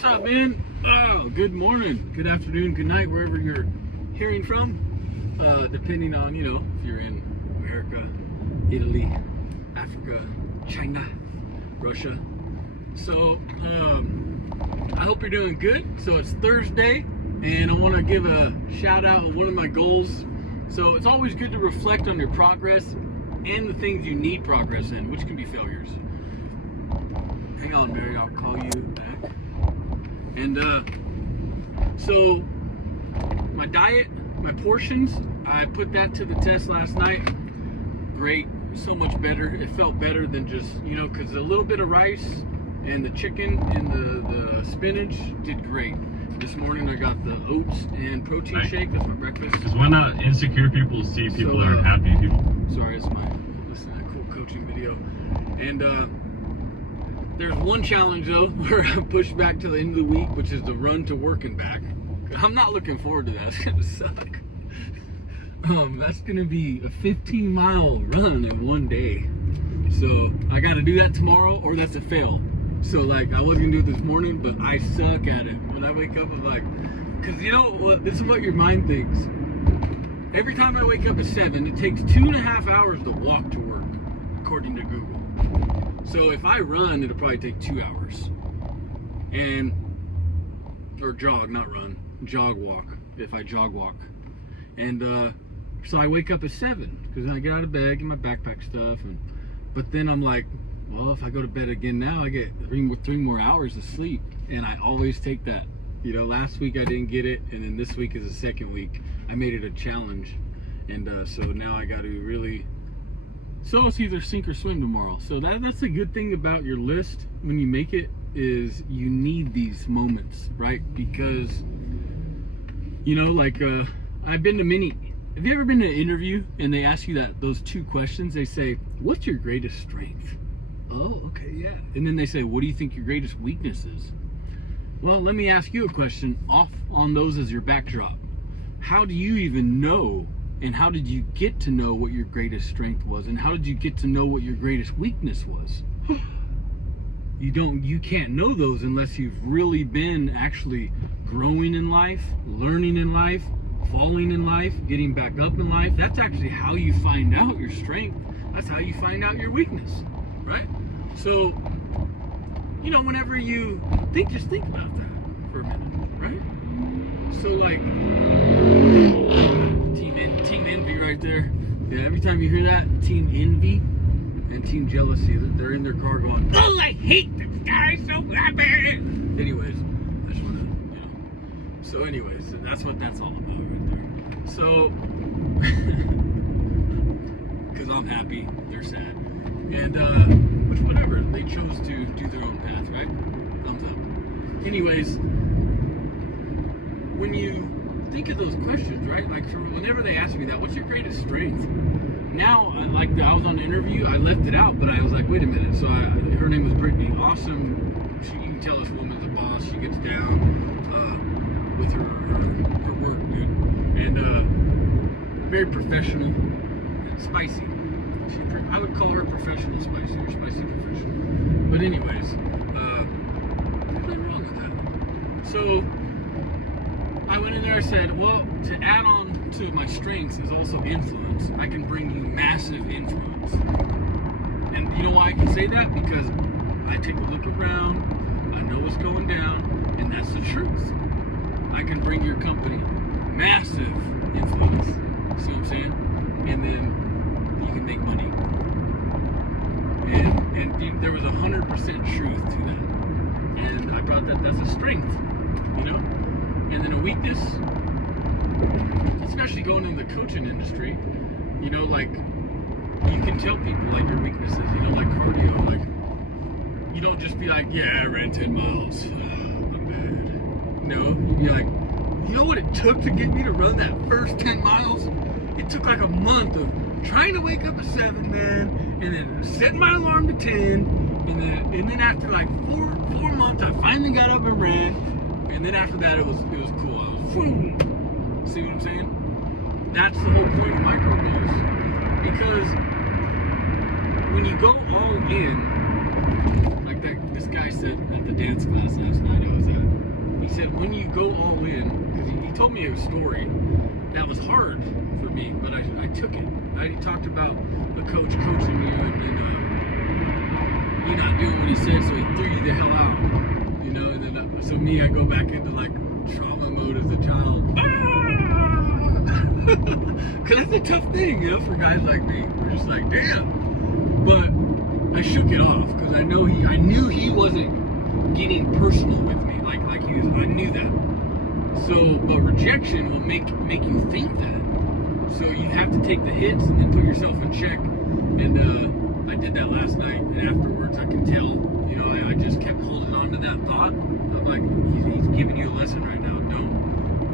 What's up, man? Oh, good morning, good afternoon, good night, wherever you're hearing from. Depending on, if you're in America, Italy, Africa, China, Russia. So, I hope you're doing good. So it's Thursday, and I want to give a shout out of one of my goals. So it's always good to reflect on your progress and the things you need progress in, which can be failures. Hang on, Mary, I'll call you back. And so my diet, my portions, I put that to the test last night. Great, so much better. It felt better than just, because a little bit of rice and the chicken and the spinach did great. This morning I got the oats and protein shake. That's my breakfast. Because why not insecure people see people that are happy people? Sorry, it's my listen to that cool coaching video. And there's one challenge though where I pushed back to the end of the week, which is the run to work and back. I'm not looking forward to that. It's gonna suck. That's gonna be a 15-mile run in one day. So I got to do that tomorrow, or that's a fail. So like I was gonna do it this morning, but I suck at it. When I wake up, I'm like, because you know what? This is what your mind thinks. Every time I wake up at 7, it takes 2.5 hours to walk to work, according to Google. So if I run, it'll probably take 2 hours. Or jog, not run, jog walk, if I jog walk. And so I wake up at 7, because then I get out of bed, get my backpack stuff, but then I'm like, well, if I go to bed again now, I get three more hours of sleep. And I always take that. Last week I didn't get it, and then this week is the second week. I made it a challenge. And so now I got to really... So it's either sink or swim tomorrow. So that's the good thing about your list when you make it, is you need these moments, right? Because, I've been to many... Have you ever been to an interview and they ask you those two questions? They say, what's your greatest strength? Oh, okay, yeah. And then they say, what do you think your greatest weakness is? Well, let me ask you a question off on those as your backdrop. How do you even know, and how did you get to know what your greatest strength was? And how did you get to know what your greatest weakness was? You can't know those unless you've really been actually growing in life, learning in life, falling in life, getting back up in life. That's actually how you find out your strength. That's how you find out your weakness, right? So, whenever you think, just think about that for a minute, right? So like, Team Envy right there. Yeah, every time you hear that, Team Envy and Team Jealousy, they're in their car going, oh, I hate this guy so happy. Anyways, I just want to, So anyways, that's what that's all about right there. So, because I'm happy, they're sad. And, which whatever, they chose to do their own path, right? Thumbs up. Anyways, when you think of those questions, right? Like whenever they ask me that, what's your greatest strength? Now, I was on the interview, I left it out, but I was like, wait a minute. So her name was Brittany. Awesome. You can tell this woman's a boss. She gets down with her work, dude. And very professional and spicy. I would call her professional spicy, or spicy professional. But anyways, there's nothing wrong with that. So I went in there and said, well, to add on to my strengths is also influence. I can bring you massive influence. And you know why I can say that? Because I take a look around, I know what's going down, and that's the truth. I can bring your company massive influence. See what I'm saying? And then you can make money. And there was 100% truth to that. And I brought that's a strength, And then a weakness, especially going in the coaching industry, you can tell people your weaknesses, like cardio, you don't just be like, yeah, I ran 10 miles, I'm bad. No, you'd be like, you know what it took to get me to run that first 10 miles? It took like a month of trying to wake up at 7, man, and then setting my alarm to 10, and then after like four months, I finally got up and ran, and then after that, it was cool. I was, boom. See what I'm saying? That's the whole point of micro goals, because when you go all in, like this guy said at the dance class last night I was at. He said, when you go all in, because he told me a story that was hard for me, but I took it. He talked about the coach coaching you and you not doing what he said, so he threw you the hell out. You know, and then so me, I go back into like trauma mode as a child. Because that's a tough thing, you know, for guys like me. We're just like, damn. But I shook it off because I knew he wasn't getting personal with me like he was. I knew that. So, but rejection will make you think that. So you have to take the hits and then put yourself in check. And I did that last night. And afterwards, I could tell. You know, I just kept holding on to that thought of like he's giving you a lesson right now.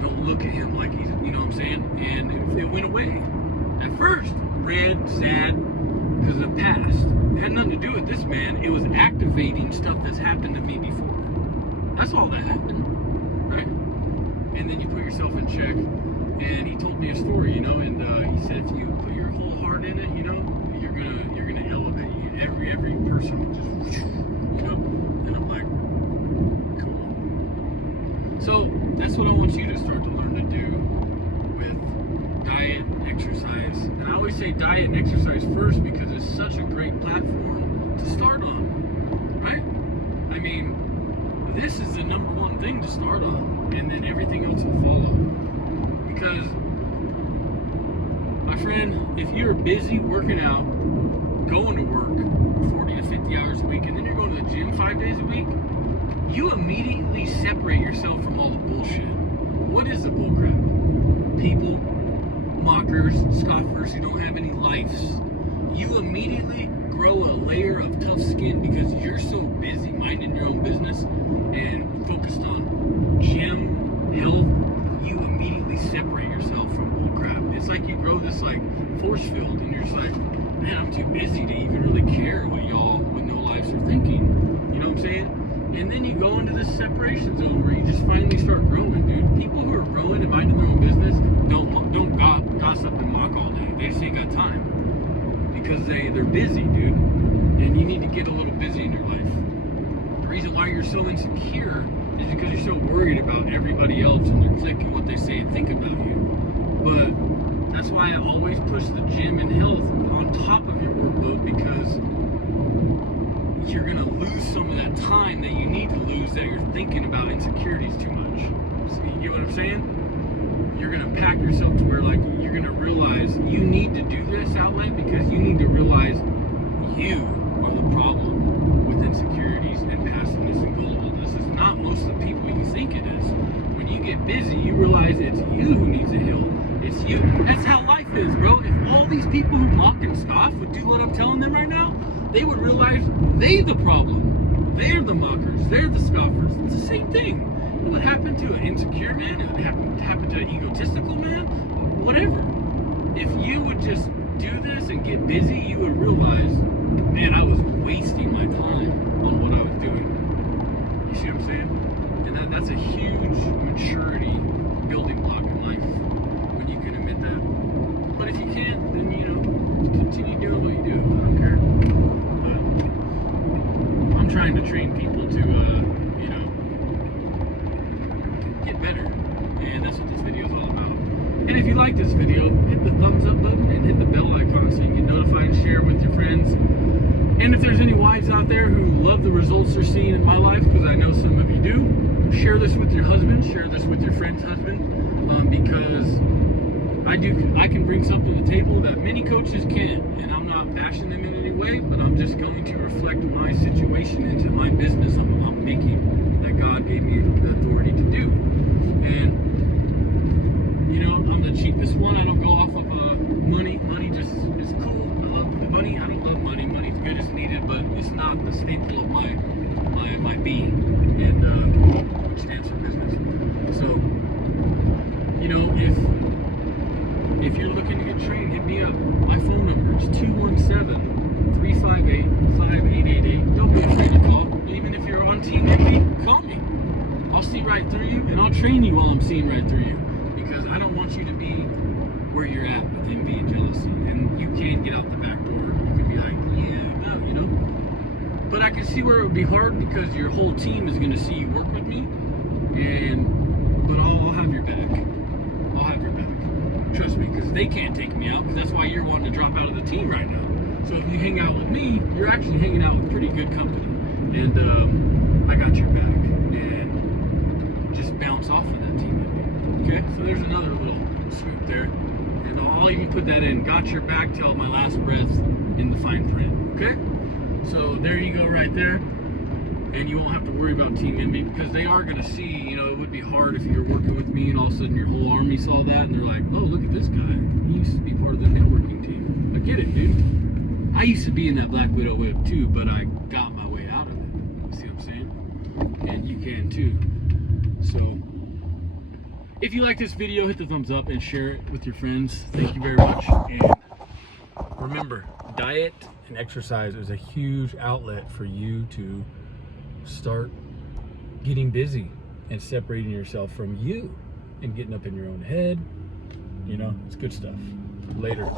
Don't look at him like he's, you know what I'm saying? And it went away. At first, red, sad, because of the past. It had nothing to do with this man. It was activating stuff that's happened to me before. That's all that happened, right? And then you put yourself in check. And he told me a story, you know, and he said if you put your whole heart in it, you know, you're gonna elevate. Every person will just, you know. And I'm like, cool. So that's what I want you to start to learn to do with diet, exercise. And I always say diet and exercise first because it's such a great platform to start on, right? I mean, this is the number one thing to start on, and then everything else will follow. Because, my friend, if you're busy working out, going to work 40 to 50 hours a week, and then you're going to the gym 5 days a week, you immediately separate yourself from all the bullshit. What is the bullcrap? People, mockers, scoffers who don't have any lives. You immediately grow a layer of tough skin because you're so busy minding your own business and focused on gym, health. You immediately separate yourself from bullcrap. It's like you grow this like force field and you're just like, man, I'm too busy to even really care what y'all with no lives are thinking. You know what I'm saying? And then you go into this separation zone where you just finally start growing, dude. People who are growing and minding their own business don't gossip and mock all day. They just ain't got time. Because they're busy, dude. And you need to get a little busy in your life. The reason why you're so insecure is because you're so worried about everybody else and their clique and what they say and think about you. But that's why I always push the gym and health on top of your workload, because you're going to lose some of that time that you need to lose that you're thinking about insecurities too much. So you get what I'm saying? You're going to pack yourself to where like you're going to realize you need to do this outlet because you need to realize you are the problem with insecurities and passiveness and gullibility. It's not most of the people you think it is. When you get busy, you realize it's you who needs a heal. It's you. That's how life is, bro. If all these people who mock and scoff would do what I'm telling them right now, they would realize they're the problem. They're the mockers. They're the scoffers. It's the same thing. It would happen to an insecure man. It would happen to an egotistical man. Whatever. If you would just do this and get busy, you would realize, man, I was wasting my time on what I was doing. You see what I'm saying? And that's a huge maturity building block in life when you can admit that. But if you can't, then, you know, continue doing what you do. I don't care. But I'm trying to train people to, you know, get better. And that's what this video is all about. And if you like this video, hit the thumbs up button and hit the bell icon so you can get notified and share with your friends. And if there's any wives out there who love the results they're seeing in my life, because I know some of you do, share this with your husband, share this with your friend's husband, because I can bring something to the table that many coaches can't. And I'm not bashing them in any way, but I'm just going to reflect my situation into my business I'm making, that God gave me the authority to do. And you know, I'm the cheapest one. I don't go off of money. Money just is cool. I love money. I don't love money. Money's good, it's needed, but it's not the staple of my being, and which stands for business. So, you know, if you're looking to get trained, hit me up. My phone number is 217-358-5888. Don't be afraid to call. Even if you're on Team Envy, call me. I'll see right through you, and I'll train you while I'm seeing right through you. Because I don't want you to be where you're at with envy and jealousy. And you can get out the back door. You can be like, yeah, no, you know. but I can see where it would be hard because your whole team is going to see you work with me, but I'll have your back. I'll have your back. Trust me, because they can't take me out, because that's why you're wanting to drop out of the team right now. So if you hang out with me, you're actually hanging out with pretty good company, and I got your back, and just bounce off of that team with me. Okay, so there's another little swoop there, and I'll even put that in. Got your back till my last breath in the fine print. Okay, so there you go right there, and you won't have to worry about Team Envy, because they are going to see, you know, it would be hard if you were working with me and all of a sudden your whole army saw that and they're like, oh, look at this guy, he used to be part of the networking team. I get it, dude. I used to be in that Black Widow whip too, but I got my way out of it. You see what I'm saying? And you can too. So if you like this video, hit the thumbs up and share it with your friends. Thank you very much. And remember, diet and exercise is a huge outlet for you to start getting busy and separating yourself from you and getting up in your own head. You know, it's good stuff. Later.